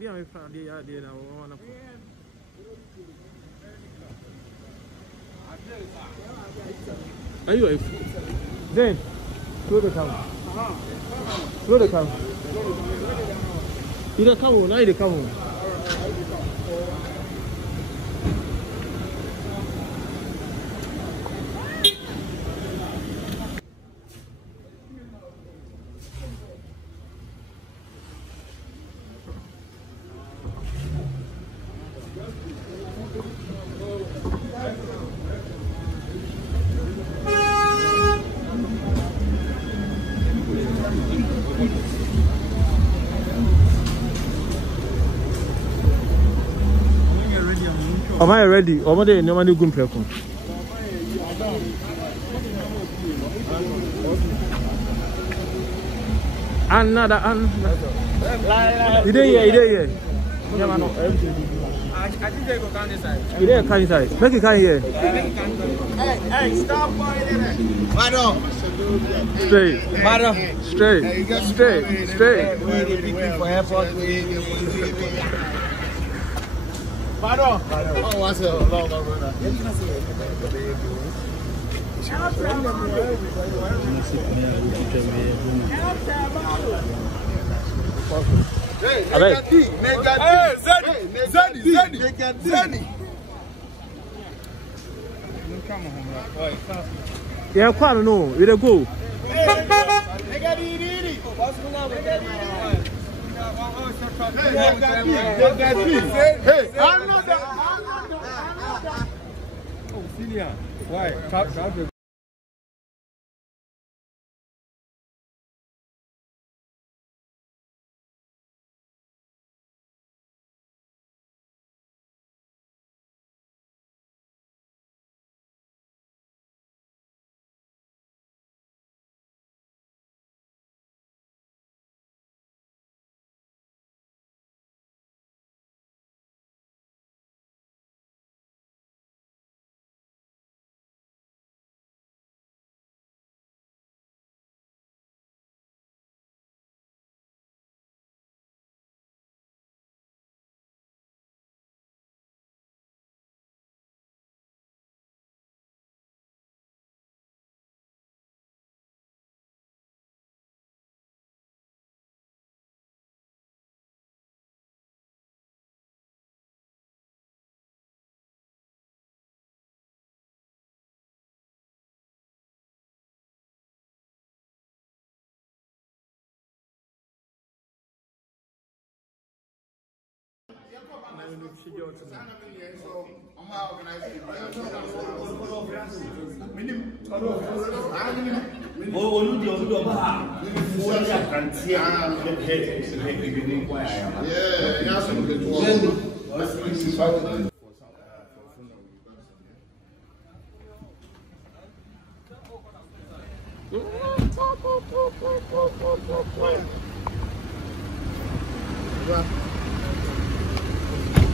Yeah, we found the idea now. Are you then? Throw the camera. Throw the camera. You don't come on, now you come on. Am I ready? Or they no money good prepon. Another. You there? Yeah, man. I think they go down this side. You there? Can inside? Make it can here. Hey, stop pointing it. Madam. Straight. Madam. Straight. For airport. Pardon. Oh, what's a long runner? Zeni. Yeah, quite no. We go. Hey, another. Oh, senior. Why?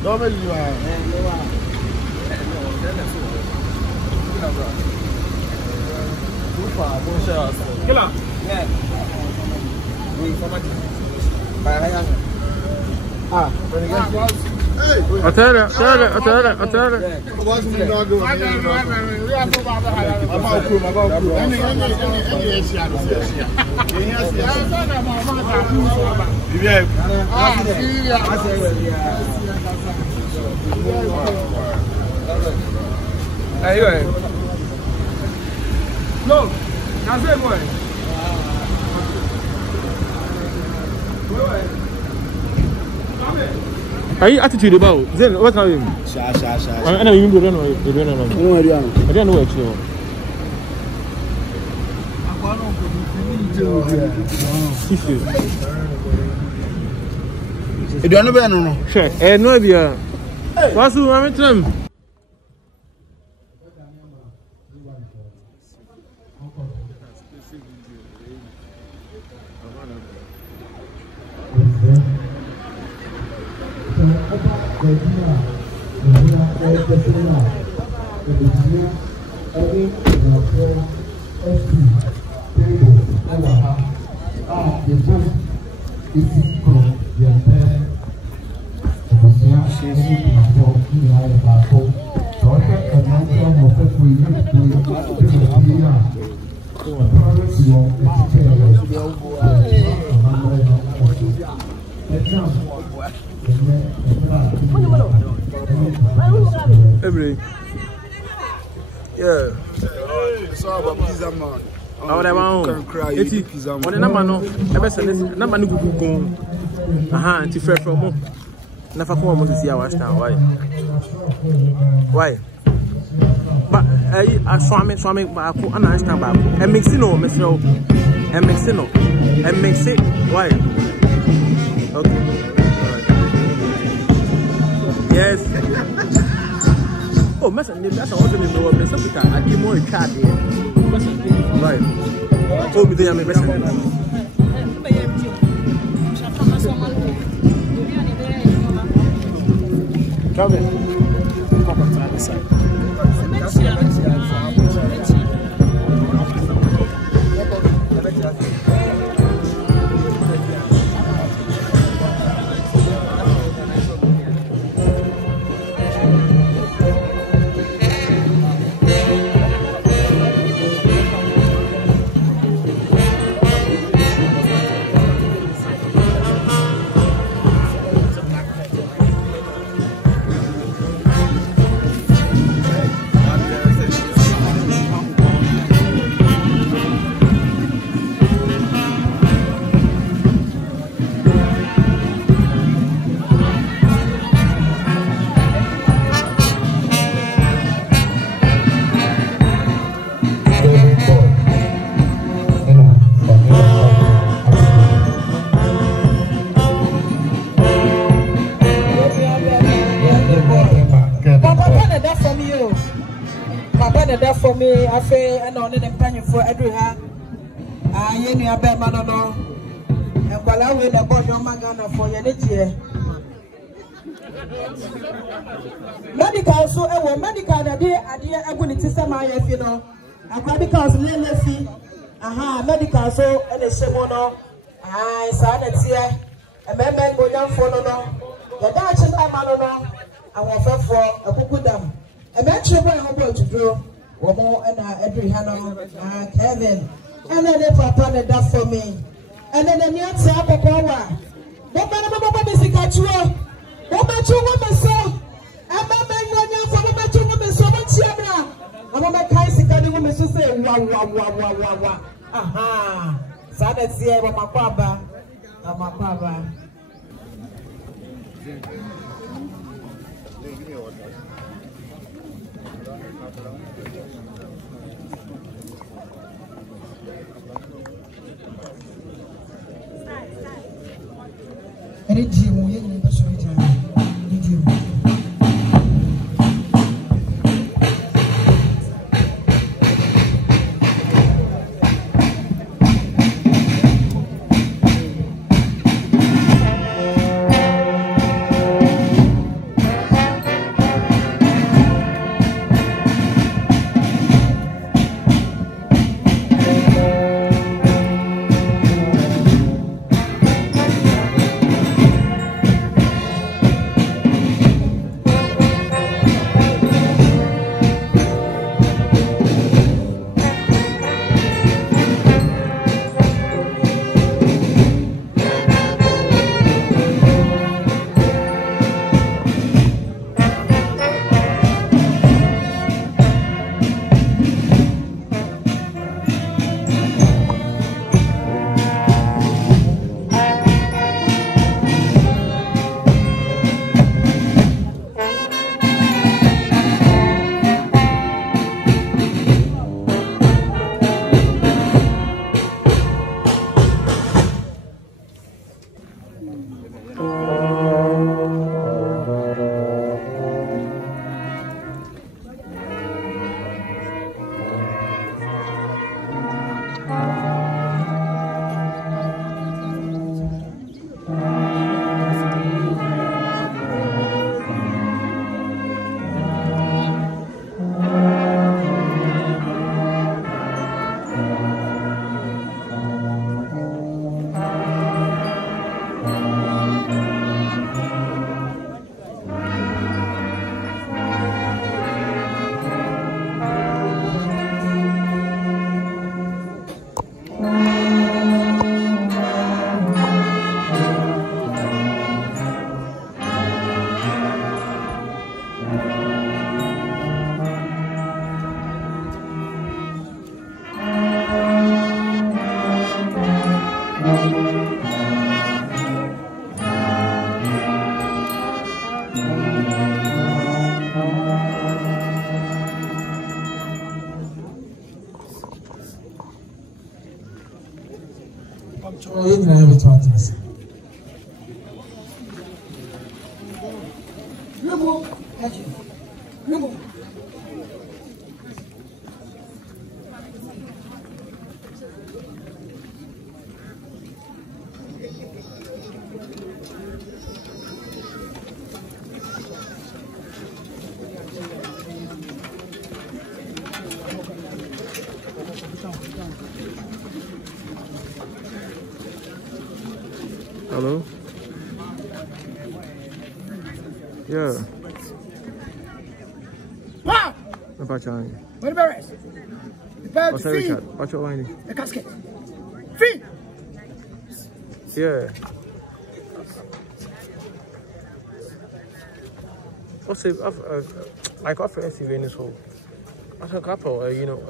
Dove gli va? Che là? Ah, attere. Anyway. No, that's it, boy. Are you attitude about? Then what are you? Sha. I know you don't know. You don't know. I don't know what you You don't know, no? Sure. No idea. What's the moment to them? Every yeah. So about pizza man. How they want? Eti. On the number no. Ebe say this number no gugu. Aha, anti fair from mo. Na fa ko mo see our stand why? Why? But swami ba ko ana stand ba. E mix no, me show. E mix no. E mix it. Why? Okay. Yes. Oh, that's all the name of the Africa. I did more chat here. Right. Oh, me there, I'm a Kelvin. For me, I feel and on the penny for Edriha. I ain't a bad man, no. And while I wait about your magana for your nature. Medikal, so I will medical idea, I'm going to test my if you know. I can't because Lily, aha, medical, so and a semono. I said it here. A man go down for no. The Dutch and I man, I want for a cuckoo dam. A man should be able to draw. Womo and every hand Kelvin. And then the papa did that for me. And then the near tap of power. What about Missy Catuo? What about you, woman, so? I'm a man, for my two women, so much. I'm a Kaisi woman to say, wow. Aha. So that's the air of my papa. I'm my papa. Watis. Hello? Yeah. Wow! No patching. What about it? What's that, Richard? What's your line? The casket. Free! Yeah. What's it? Like, what first event is so? What's a couple? Are you know?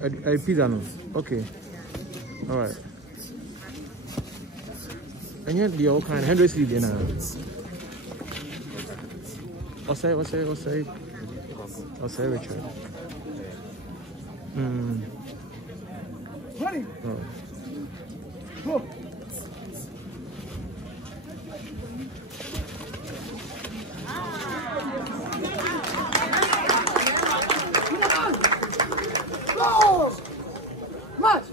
A pizza, no? Okay. All right. And yet the old kind 100 sleep in What's that, Richard? Honey! Oh. Oh. Go! March!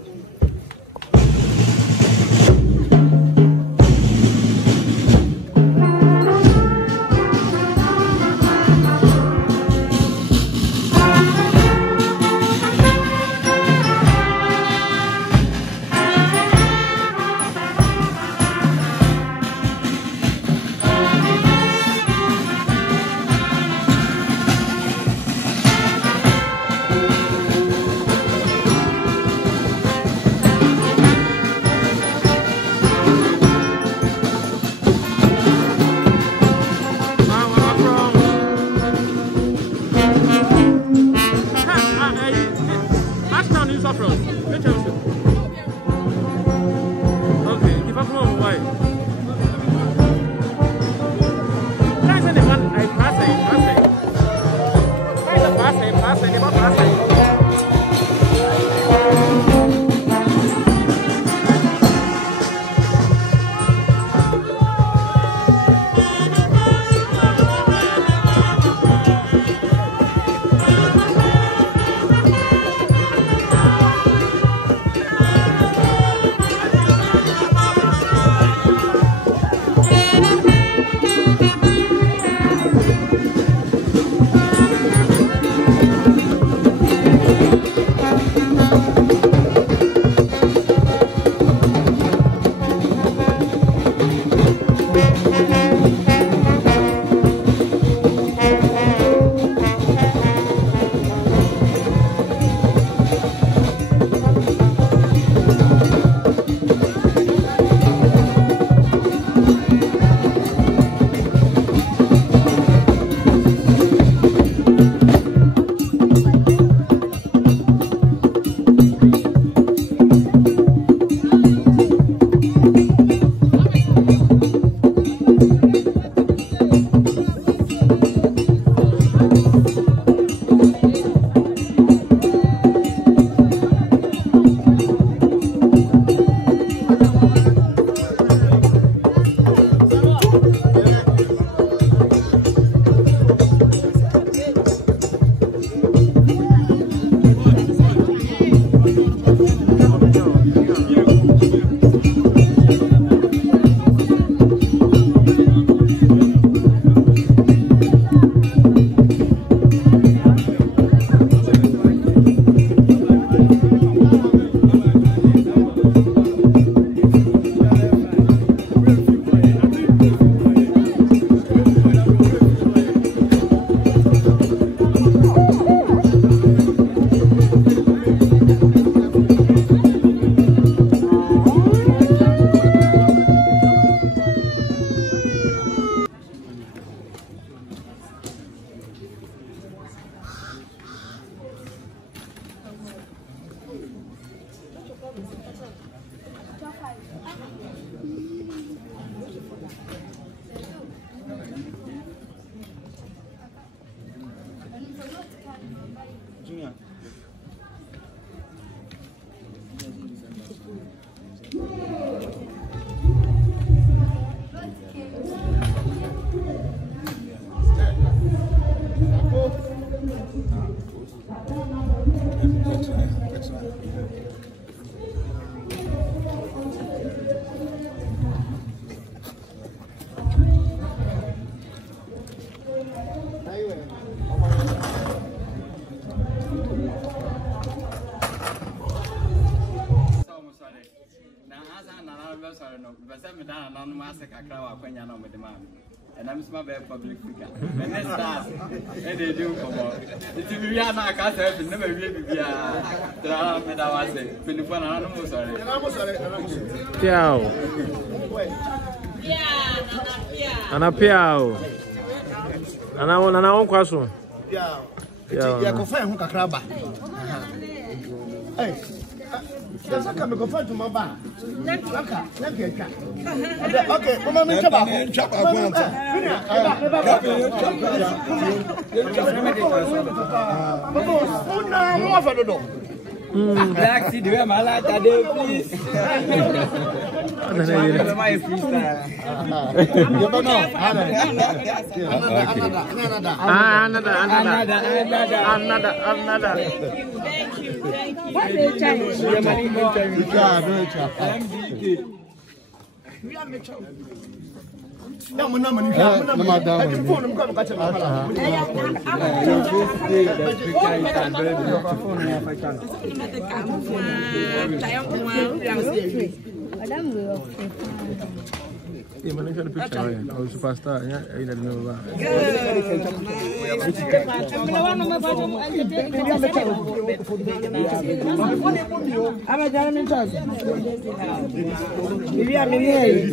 Now, as I'm not sorry, no, but I'm down on my second crowd when you're not with the man. And I'm small very public figure. And then stars, and they do come out. It's if you are not a cat, never really be a with our say. Philippine, I'm sorry. Anapiao. And I want question. Yeah, confirm Kakraba. Hey, there's a come confirm to my bar. Okay, Black Sea, do you have my light today, please? Yeah, man, I got a picture. I was superstar. Yeah, I didn't know that.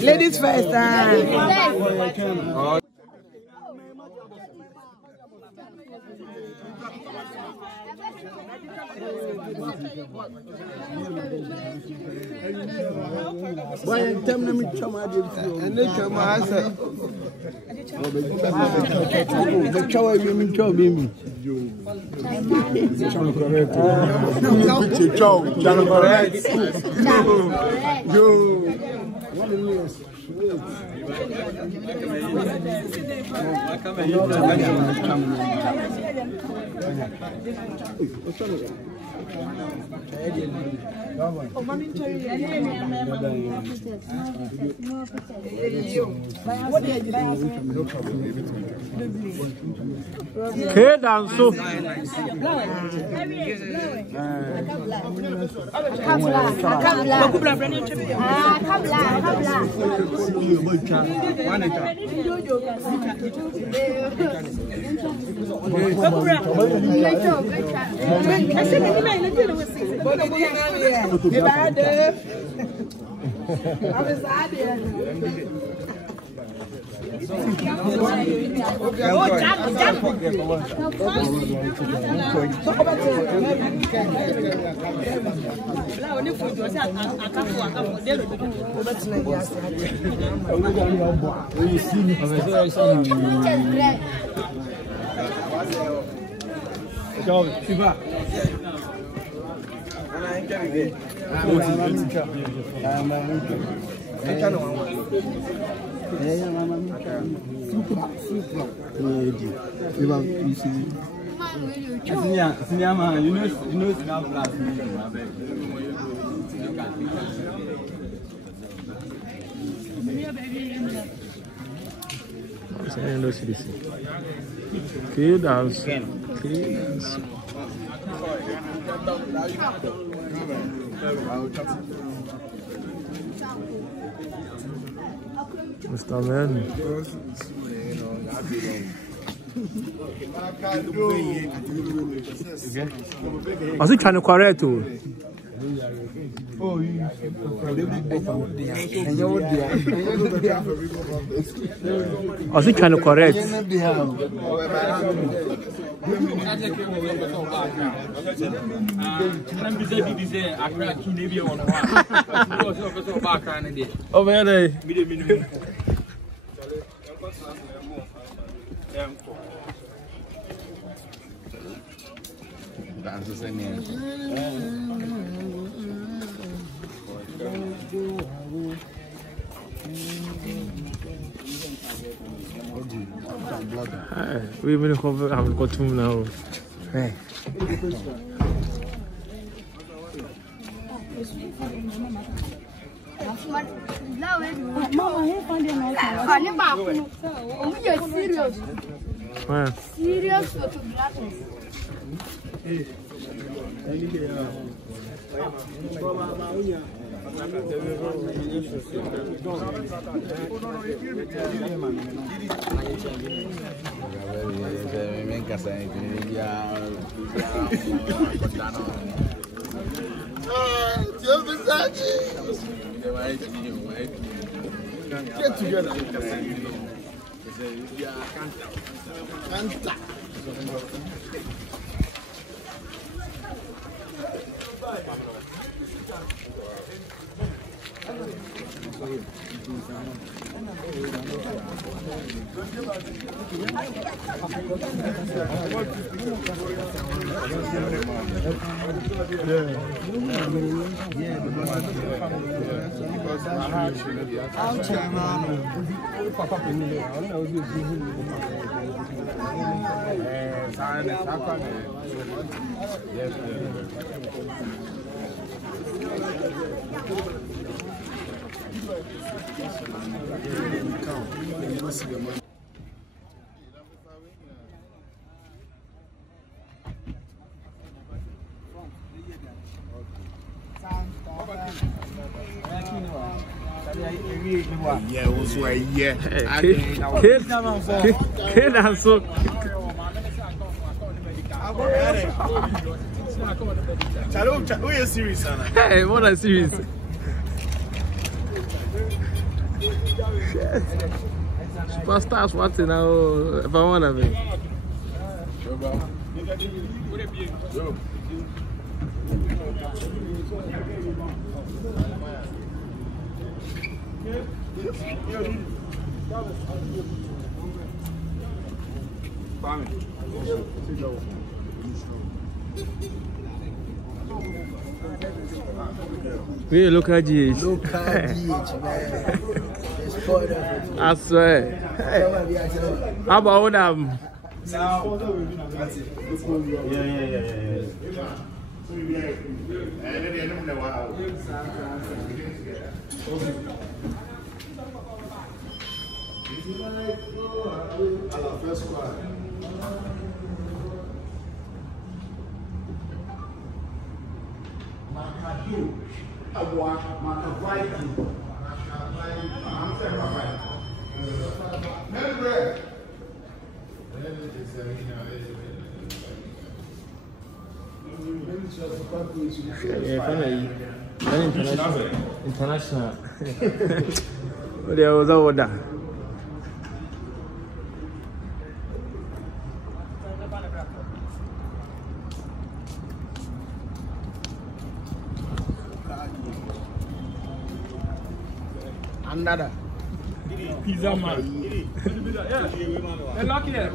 Ladies first. Why tell me chama de and they chama asa. The chawa you mean chaw be me. Chama correct. Chaw correct. Yo. What is this? Mr. Man. Was he trying to correct you? Was he trying to correct? Oh, really? We will cover. I've got two now. Hey. Mama, here find him out. You're serious. Serious photography. Get together. Yeah, also a year. Who is serious? Hey, what a series. Superstars watching now. If I want to be. We look at GH. Look at GH, man. I swear. Hey. How about them? International. There was over that. Another. Pizza man. Lock here.